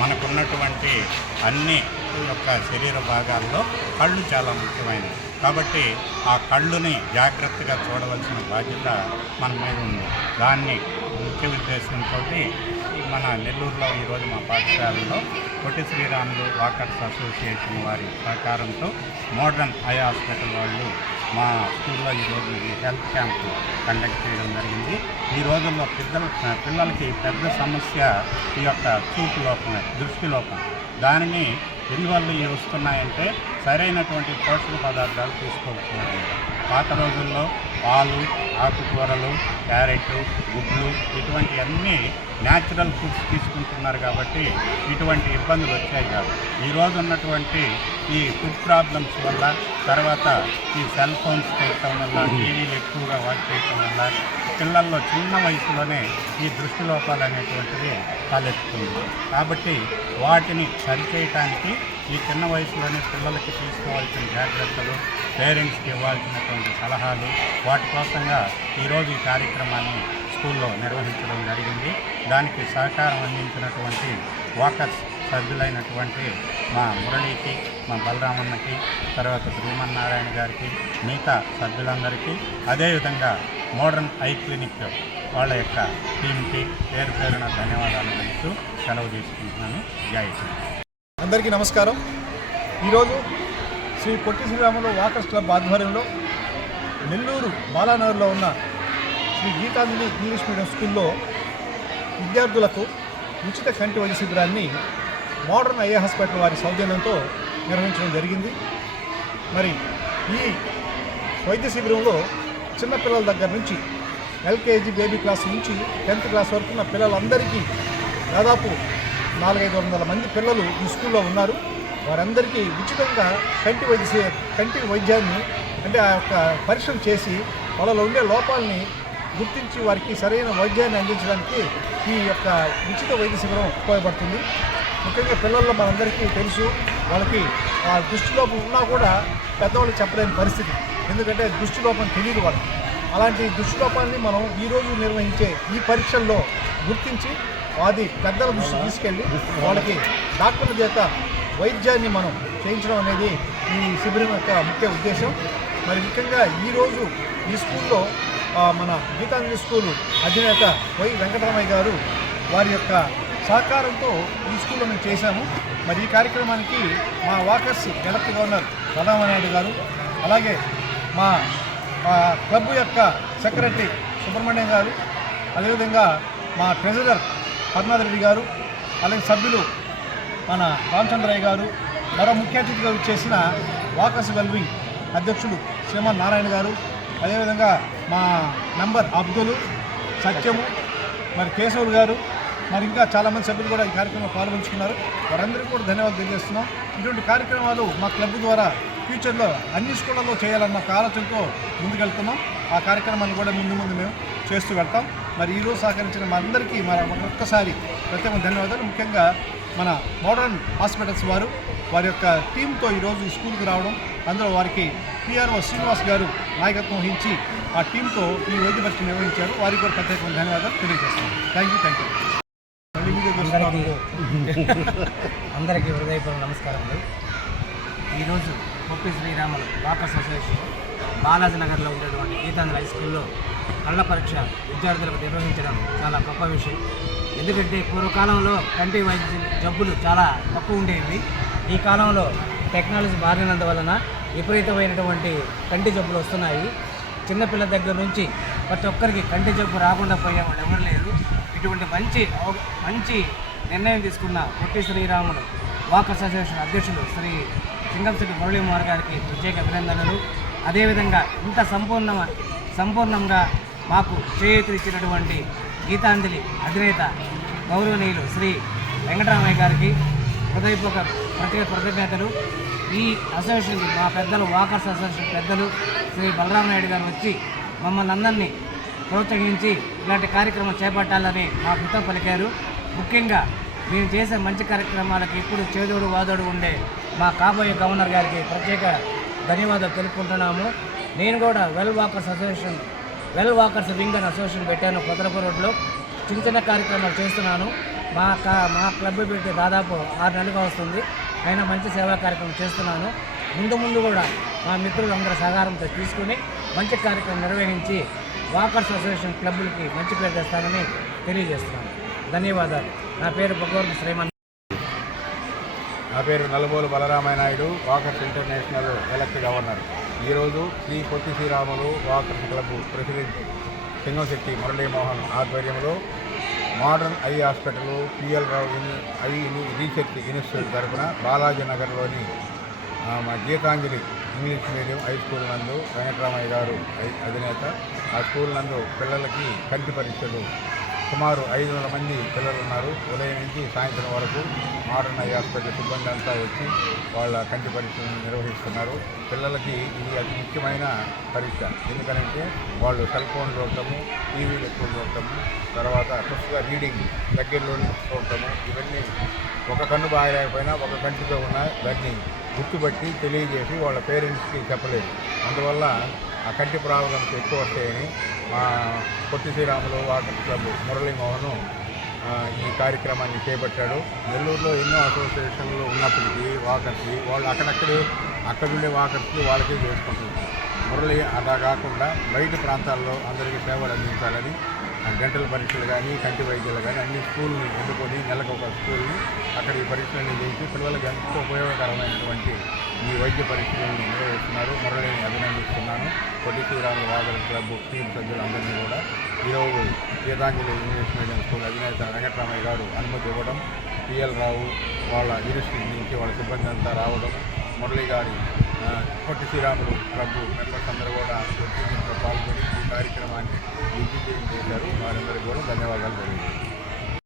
మనకున్నటువంటి అన్ని యొక్క శరీర భాగాల్లో కళ్ళు చాలా ముఖ్యమైనవి. కాబట్టి ఆ కళ్ళుని జాగ్రత్తగా చూడవలసిన బాధ్యత మన మీద ఉంది. దాన్ని ముఖ్య ఉద్దేశంతో మన నెల్లూరులో ఈరోజు మా పాఠశాలలో పొట్టి శ్రీరాములు వాకర్స్ అసోసియేషన్ వారి సహకారంతో మోడర్న్ ఐ హాస్పిటల్ వాళ్ళు మా స్కూల్లో ఈరోజు ఈ హెల్త్ క్యాంప్ కండక్ట్ చేయడం జరిగింది. ఈ రోజుల్లో పిల్లలకి పెద్ద సమస్య ఈ యొక్క చూపు లోపం, దృష్టి లోపం. దానిని ఎందువల్ల వస్తున్నాయంటే సరైనటువంటి పోషక పదార్థాలు తీసుకోకపోవడం. పాత రోజుల్లో పాలు, ఆకుకూరలు, క్యారెట్, గుడ్లు ఇటువంటి అన్నీ న్యాచురల్ ఫుడ్స్ తీసుకుంటున్నారు కాబట్టి ఇటువంటి ఇబ్బందులు వచ్చాయి కాదు. ఈరోజు ఉన్నటువంటి ఈ ఫుడ్ ప్రాబ్లమ్స్ వల్ల, తర్వాత ఈ సెల్ ఫోన్స్ చేయటం వల్ల, టీవీలు ఎక్కువగా వాచ్ చేయటం వల్ల పిల్లల్లో చిన్న వయసులోనే ఈ దృష్టి లోపాలు అనేటువంటిది తలెత్తుతుంది. కాబట్టి వాటిని సరిచేయటానికి ఈ చిన్న వయసులోనే పిల్లలకి తీసుకోవాల్సిన జాగ్రత్తలు, పేరెంట్స్కి ఇవ్వాల్సినటువంటి సలహాలు, వాటి కోసంగా ఈరోజు ఈ కార్యక్రమాన్ని స్కూల్లో నిర్వహించడం జరిగింది. దానికి సహకారం అందించినటువంటి వాకర్స్ సభ్యులైనటువంటి మా మురళికి, మా బలరామన్నకి, తర్వాత శ్రీమన్నారాయణ గారికి, మిగతా సభ్యులందరికీ, అదేవిధంగా మోడర్న్ ఐ క్లినిక్ వాళ్ళ యొక్క టీంకి పేరు పేరున ధన్యవాదాలు తెలుస్తూ సెలవు తీసుకుంటున్నాను. జై శ్రీ. అందరికీ నమస్కారం. ఈరోజు శ్రీ పొట్టి శ్రీరాములు వాకర్స్ క్లబ్ ఆధ్వర్యంలో నెల్లూరు బాలానగర్లో ఉన్న శ్రీ గీతాంజలి ఇంగ్లీష్ మీడియం స్కూల్లో విద్యార్థులకు ఉచిత కంటి వైద్య శిబిరాన్ని మోడర్న్ ఐ హాస్పిటల్ వారి సౌజన్యంతో నిర్వహించడం జరిగింది. మరి ఈ వైద్య శిబిరంలో చిన్నపిల్లల దగ్గర నుంచి ఎల్కేజీ బేబీ క్లాస్ నుంచి 10th క్లాస్ వరకు ఉన్న పిల్లలందరికీ దాదాపు 400-500 మంది పిల్లలు ఈ స్కూల్లో ఉన్నారు. వారందరికీ ఉచితంగా కంటి వైద్యాన్ని అంటే ఆ యొక్క పరీక్షలు చేసి వాళ్ళలో ఉండే లోపాలని గుర్తించి వారికి సరైన వైద్యాన్ని అందించడానికి ఈ యొక్క ఉచిత వైద్య శిబిరం ఉపయోగపడుతుంది. ముఖ్యంగా పిల్లల్లో మనందరికీ తెలుసు, వాళ్ళకి ఆ దృష్టిలోపం ఉన్నా కూడా పెద్దవాళ్ళకి చెప్పలేని పరిస్థితి. ఎందుకంటే దృష్టిలోపం తెలియదు వాళ్ళకి. అలాంటి దృష్టిలోపాలని మనం ఈరోజు నిర్వహించే ఈ పరీక్షల్లో గుర్తించి అది పెద్దల దృష్టి తీసుకెళ్ళి వాళ్ళకి డాక్టర్ల చేత వైద్యాన్ని మనం చేయించడం అనేది ఈ శిబిరం యొక్క ముఖ్య ఉద్దేశం. మరి ముఖ్యంగా ఈరోజు ఈ స్కూల్లో మన గీతాంజలి స్కూలు అధినేత వై వెంకటరామయ్య గారు వారి యొక్క సహకారంతో ఈ స్కూల్లో మేము చేశాము. మరి ఈ కార్యక్రమానికి మా వాకర్స్ డైరెక్టర్ గవర్నర్ బలరామనాయుడు గారు, అలాగే మా క్లబ్ యొక్క సెక్రటరీ సుబ్రహ్మణ్యం గారు, అదేవిధంగా మా ట్రెజరర్ పద్మాధర్ రెడ్డి గారు, అలాగే సభ్యులు మన రామచంద్రయ్య గారు, మరో ముఖ్య అతిథిగా వచ్చేసిన వాకర్స్ వెల్వింగ్ అధ్యక్షులు శ్రీమన్ నారాయణ గారు, అదేవిధంగా మా మెంబర్ అబ్దుల్, సత్యము, మరి కేశవులు గారు, మరి ఇంకా చాలామంది సభ్యులు కూడా ఈ కార్యక్రమంలో పాల్గొంచుకున్నారు. వారందరికీ కూడా ధన్యవాదాలు తెలియజేస్తున్నాం. ఇటువంటి కార్యక్రమాలు మా క్లబ్ ద్వారా ఫ్యూచర్లో అన్ని స్కూళ్ళల్లో చేయాలన్న ఒక ఆలోచనతో ముందుకెళ్తున్నాం. ఆ కార్యక్రమాన్ని కూడా ముందు మేము చేస్తూ వెళ్తాం. మరి ఈరోజు సహకరించిన మా అందరికీ ఒక్కసారి ప్రత్యేక ధన్యవాదాలు. ముఖ్యంగా మన మోడర్న్ హాస్పిటల్స్ వారి యొక్క టీంతో ఈరోజు ఈ స్కూల్కి రావడం, అందులో వారికి పిఆర్ఓ శ్రీనివాస్ గారు నాయకత్వం వహించి ఆ టీంతో ఈ వైద్య పరీక్ష నిర్వహించారు. వారికి కూడా ప్రత్యేకమైన ధన్యవాదాలు తెలియజేస్తున్నాను. Thank you. అందరికీ హృదయపూర్వక నమస్కారములు. ఈరోజు పొట్టి శ్రీరాములు వాకర్స్ అసోసియేషన్ బాలాజీ నగర్లో ఉండేటువంటి గీతాంజలి హై స్కూల్లో కళ్ళ పరీక్ష విద్యార్థులకు నిర్వహించడం చాలా గొప్ప విషయం. ఎందుకంటే పూర్వకాలంలో కంటి వైద్య జబ్బులు చాలా తక్కువ ఉండేవి. ఈ కాలంలో టెక్నాలజీ మారినందువలన విపరీతమైనటువంటి కంటి జబ్బులు వస్తున్నాయి. చిన్నపిల్లల దగ్గర నుంచి ప్రతి ఒక్కరికి కంటి జబ్బు రాకుండా పోయేవాళ్ళు ఎవరు లేరు. ఇటువంటి మంచి నిర్ణయం తీసుకున్న పొట్టి శ్రీరాములు వాకర్స్ అసోసియేషన్ అధ్యక్షులు శ్రీ సింగంశెట్టి మురళీమోహన్ గారికి ప్రత్యేక అభినందనలు. అదేవిధంగా ఇంత సంపూర్ణంగా మాకు చేయూతనిచ్చినటువంటి గీతాంజలి అధినేత గౌరవనీయులు శ్రీ వెంకటరామయ్య గారికి హృదయపూర్వక ప్రత్యేక కృతజ్ఞతలు. ఈ అసోసియేషన్ మా పెద్దలు, వాకర్స్ అసోసియేషన్ పెద్దలు శ్రీ బలరామనాయుడు గారు వచ్చి మమ్మల్ని అందరినీ ప్రోత్సహించి ఇలాంటి కార్యక్రమం చేపట్టాలని మాకు హితం పలికారు. ముఖ్యంగా మేము చేసే మంచి కార్యక్రమాలకి ఇప్పుడు చేదోడు వాదోడు ఉండే మా కాబోయే గవర్నర్ గారికి ప్రత్యేక ధన్యవాదాలు తెలుపుకుంటున్నాము. నేను కూడా well walkers wing and association పెట్టాను. కొత్తలపూర్ రోడ్లో చిన్న కార్యక్రమాలు చేస్తున్నాను. మా క్లబ్ పెట్టి దాదాపు 6 నెలలుగా వస్తుంది. అయినా మంచి సేవా కార్యక్రమం చేస్తున్నాను. ముందు కూడా మా మిత్రులందరూ సహకారంతో తీసుకుని మంచి కార్యక్రమం నిర్వహించి వాకర్స్ అసోసియేషన్ క్లబ్బులకి మంచి పేరు తెస్తానని తెలియజేస్తున్నాను. ధన్యవాదాలు. నా పేరు భగవర్తి శ్రీమన్. నా పేరు Nalubolu Balaramaiah Naidu, walkers international elect governor. ఈరోజు Shri Potti Sriramulu walkers club president Singamsetty Muralimohan ఆధ్వర్యంలో modern eye hospital PL Rao eye research institute తరఫున బాలాజీ నగర్లోని మా Geetanjali English medium high school నందు వెంకటరామయ్య గారు అధినేత ఆ స్కూల్ నందు పిల్లలకి కంటి పరీక్షలు సుమారు 500 మంది పిల్లలు ఉన్నారు. ఉదయం నుంచి సాయంత్రం వరకు మోడర్న్ ఐ హాస్పిటల్ సిబ్బంది అంతా వచ్చి వాళ్ళ కంటి పరీక్షలను నిర్వహిస్తున్నారు. పిల్లలకి ఇది అతి ముఖ్యమైన పరీక్ష. ఎందుకంటే వాళ్ళు సెల్ ఫోన్ చూడటము, టీవీలు ఎక్కువ చూడటము, తర్వాత పుస్తక రీడింగ్ దగ్గరలోని చూడటము, ఇవన్నీ ఒక కన్ను బాగలేకపోయినా ఒక కంటితో ఉన్న దాన్ని గుర్తుపట్టి తెలియజేసి వాళ్ళ పేరెంట్స్కి చెప్పలేదు. అందువల్ల ఆ కంటి ప్రాబ్లమ్స్ ఎక్కువ వస్తాయని మా పొట్టి శ్రీరాములు వాకర్స్ క్లబ్ మురళీమోహన్ ఈ కార్యక్రమాన్ని చేపట్టాడు. నెల్లూరులో ఎన్నో అసోసియేషన్లు ఉన్నప్పటికీ వాకర్స్కి వాళ్ళు అక్కడుండే వాకర్స్కి వాళ్ళకే చేసుకుంటున్నారు. మురళి అలా కాకుండా బయట ప్రాంతాల్లో అందరికీ సేవలు అందించాలని డెంటల్ పరీక్షలు కానీ కంటి వైద్యాలు కానీ అన్ని స్కూల్ని ఎన్నుకొని నెలకు ఒక స్కూల్ని అక్కడ ఈ పరీక్షలను చేసి పిల్లలకు ఎంతో ఉపయోగకరమైనటువంటి ఈ వైద్య పరీక్షలను నిర్వహిస్తున్నారు. మురళిని అభినందిస్తున్నాను. పొట్టి శ్రీరాములు వాకర్స్ క్లబ్ టీం సభ్యులందరినీ కూడా ఈరోజు గీతాంజలి ఇంగ్లీష్ మీడియం స్కూల్ అధినేత వెంకటరామయ్య గారు అనుమతి ఇవ్వడం, పిఎల్ రావు వాళ్ళ యూనివర్సిటీ నుంచి వాళ్ళ సిబ్బంది అంతా రావడం, మురళి గారి పొట్టి శ్రీరాములు క్లబ్ మెంబర్స్ అందరూ కూడా వచ్చి దీంట్లో పాల్గొని ఈ కార్యక్రమాన్ని విజయవంతం చేశారు. వారందరికీ కూడా ధన్యవాదాలు తెలియజేస్తాను.